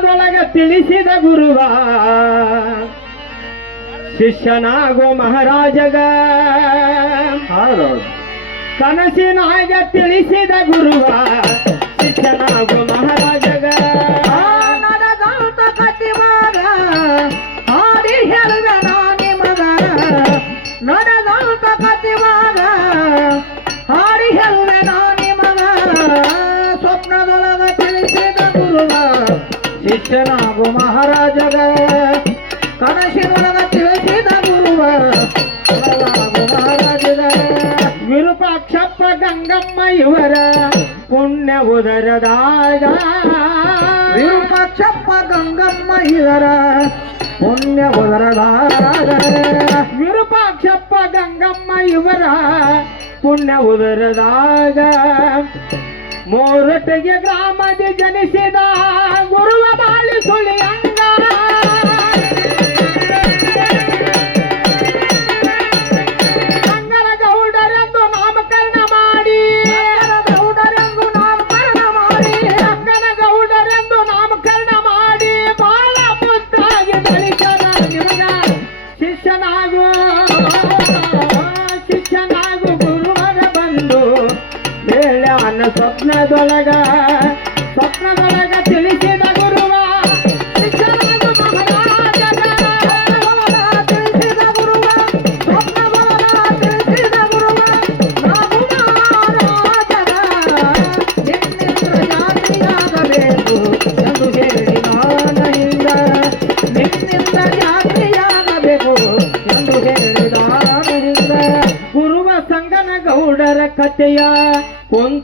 ಸ್ವಪ್ನದೊಳಗ ತಿಳಿಸಿದ ಗುರುವ. ಶಿಷ್ಯನಾಗೋ ಮಹಾರಾಜಗ. ಕನಸಿನಾಗ ತಿಳಿಸಿದ ಗುರುವ. ಶಿಷ್ಯನಾಗೋ ಮಹಾರಾಜಗ ವಿರೂಪಾಕ್ಷಪ್ಪ ಗಂಗಮ್ಮ ಇವರ ಪುಣ್ಯ ಉದರದಾಗ ವಿರೂಪಾಕ್ಷಪ್ಪ ಗಂಗಮ್ಮ ಇವರ ಪುಣ್ಯ ಉದರದಾಗ ವಿರೂಪಾಕ್ಷಪ್ಪ ಗಂಗಮ್ಮ ಇವರ ಪುಣ್ಯ ಉದರದಾಗ ಮೂರೊಟ್ಟಿಗೆ ಗ್ರಾಮದಿ ಜನಿಸಿದ ಗುರುವ ಬಾಳಿ ಸುಳಿಯಂಗ ಸ್ವಪ್ನದೊಳಗ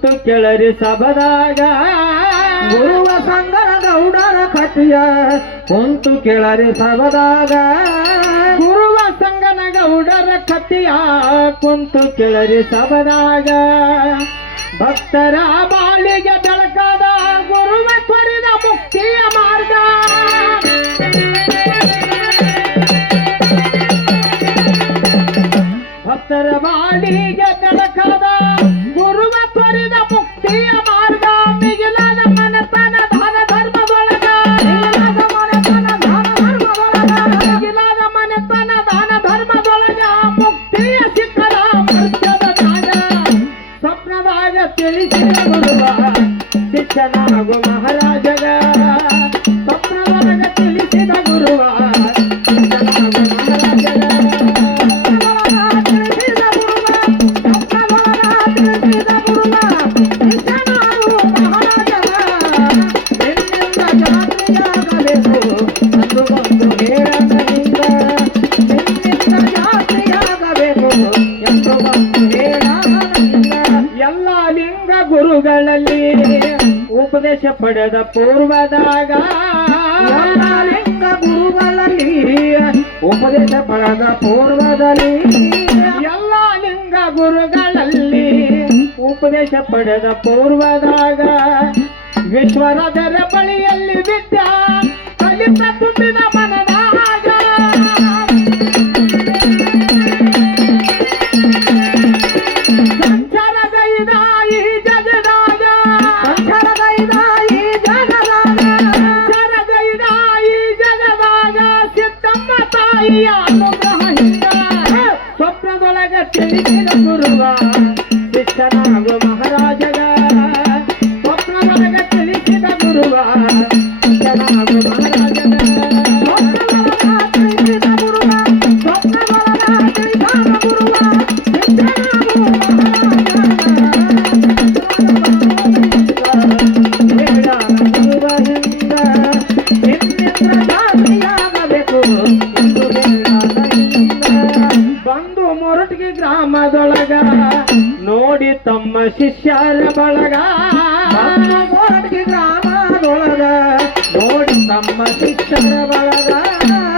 ಕುಂತು ಕೆಳರಿ ಸಬದಾಗ ಗುರುವ ಸಂಗನ ಗೌಡರ ಕಟ್ಟಿಯ ಕುಂತು ಕೆಳರಿ ಸಬದಾಗ ಗುರುವ ಸಂಗನ ಗೌಡರ ಕಟ್ಟಿಯ ಕುಂತು ಕೆಳರಿ ಸಬದಾಗ ಭಕ್ತರ ಬಾಳಿಗೆ ಬೆಳಕದ ಗುರುವ ತ್ವರಿದ ಮುಕ್ತಿಯ ಮಾರ್ಗ. ಭಕ್ತರ ಬಾಳಿಗೆ ಬೆಳಕಾದ ಉಪದೇಶ ಪಡೆದ ಪೂರ್ವದಾಗ. ಲಿಂಗ ಗುರುಗಳಲ್ಲಿ ಉಪದೇಶ ಪಡೆದ ಪೂರ್ವದಲ್ಲಿ. ಎಲ್ಲ ಲಿಂಗ ಗುರುಗಳಲ್ಲಿ ಉಪದೇಶ ಪಡೆದ ಪೂರ್ವದಾಗ. ವಿಶ್ವರಾಜರ ಗುರುವ ಶಿಷ್ಯರ ಬಳಗ. ಗ್ರಾಮದೊಳಗ. ನೋಡಿ ತಮ್ಮ ಶಿಷ್ಯರ ಬಳಗ.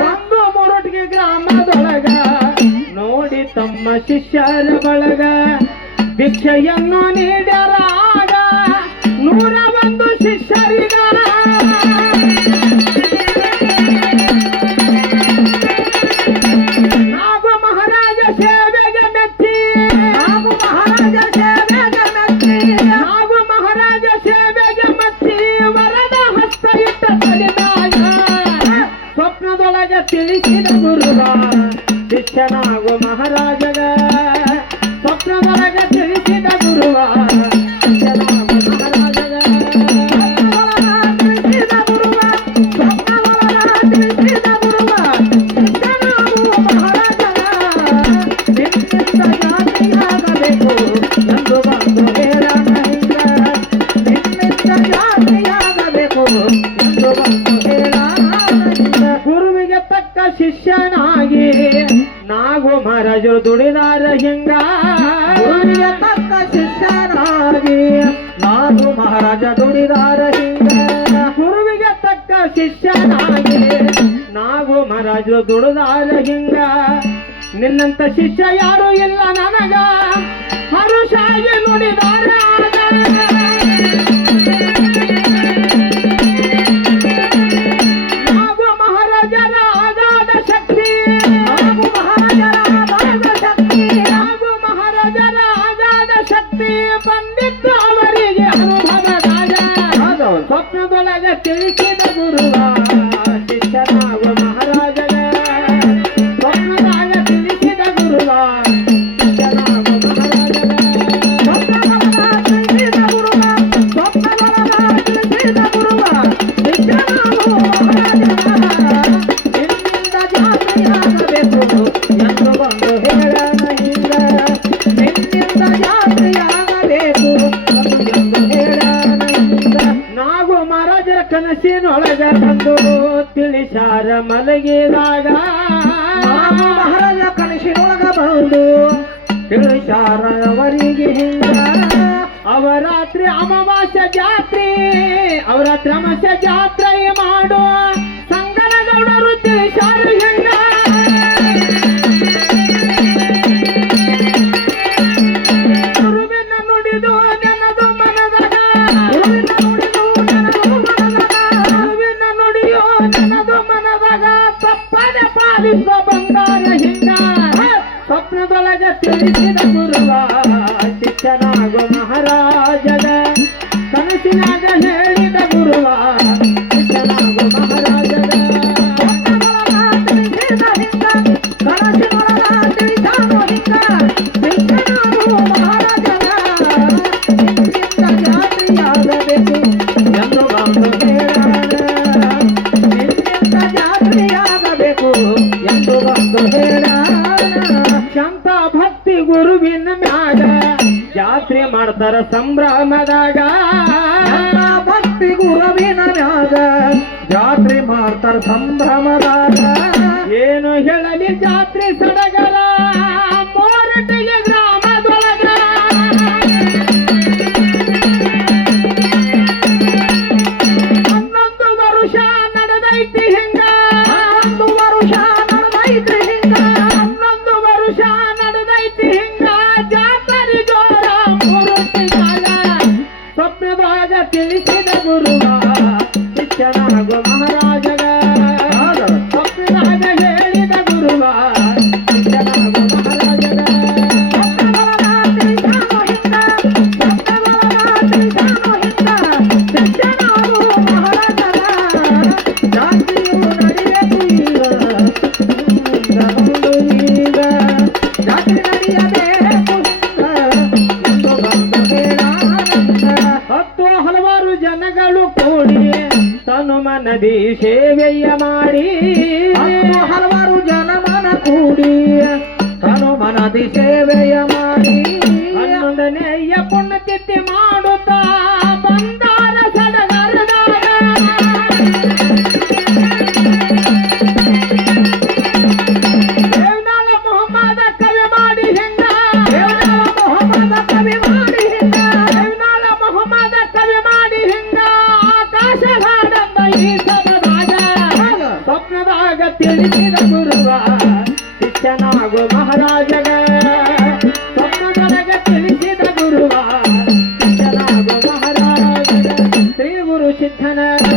ಬಂದು ಮುರುಟಿಗೆ ಗ್ರಾಮದೊಳಗ. ನೋಡಿ ತಮ್ಮ ಶಿಷ್ಯರ ಬಳಗ. ಭಿಕ್ಷೆಯನ್ನು ನೀಡರಾಗ ನೂರ ಒಂದು ಶಿಷ್ಯರಿಗ Yeah. ಮಹಾರಾಜ ದುಡಿದಾರ ಹಿಂಗ ಗುರುವಿಗೆ ತಕ್ಕ ಶಿಷ್ಯನಾಗಿ ನಾವು ಮಹಾರಾಜ ದುಡಿದಾರ ಹಿಂಗ ನಿನ್ನಂತ ಶಿಷ್ಯ ಯಾರು ಇಲ್ಲ ನನಗ. ಹರುಷಾಗಿ ನುಡಿದಾರ. ಎಂದು ತಿಳಿಸಾರ ಮಲಗಿದಾಗ ಮಹಾರಾಜ ಕನಸಿನೊಳಗ ಬಂದು ತಿಳಿಸಾರವರಿಗೆ ಹಿಂದ ಅವರಾತ್ರಿ ಅಮಾವಾಸ್ಯ ಜಾತ್ರೆ ಅವರಾತ್ರಿ ಅಮಾವಾಸ್ಯ ಜಾತ್ರೆ ಮಾಡೋ ಭಕ್ತ ಭಕ್ತಿ ಗುರುವಿನ ಮ್ಯಾಗ. ಜಾತ್ರೆ ಮಾಡ್ತಾರ ಸಂಭ್ರಮದಾಗ. ಭಕ್ತಿ ಗುರುವಿನ ಮ್ಯಾಗ. ಜಾತ್ರೆ ಮಾಡ್ತಾರ ಸಂಭ್ರಮದಾಗ. ಏನು ಹೇಳಲಿ ಜಾತ್ರೆ ಸಡಗಲ ಸಾವಿರಾರು ಜನಗಳು ಕೂಡಿ ತನು ಮನದಿ ಸೇವೆಯ ಮಾಡಿ. ಹಲವಾರು ಜನ ಮನ ಕೂಡಿ ತನು ಮನದಿ ಸೇವೆಯ ಮಾಡಿ. ಪುಣ್ಯ ಪುಣ್ಯತಿಥಿ ಮಾಡಿ Can I?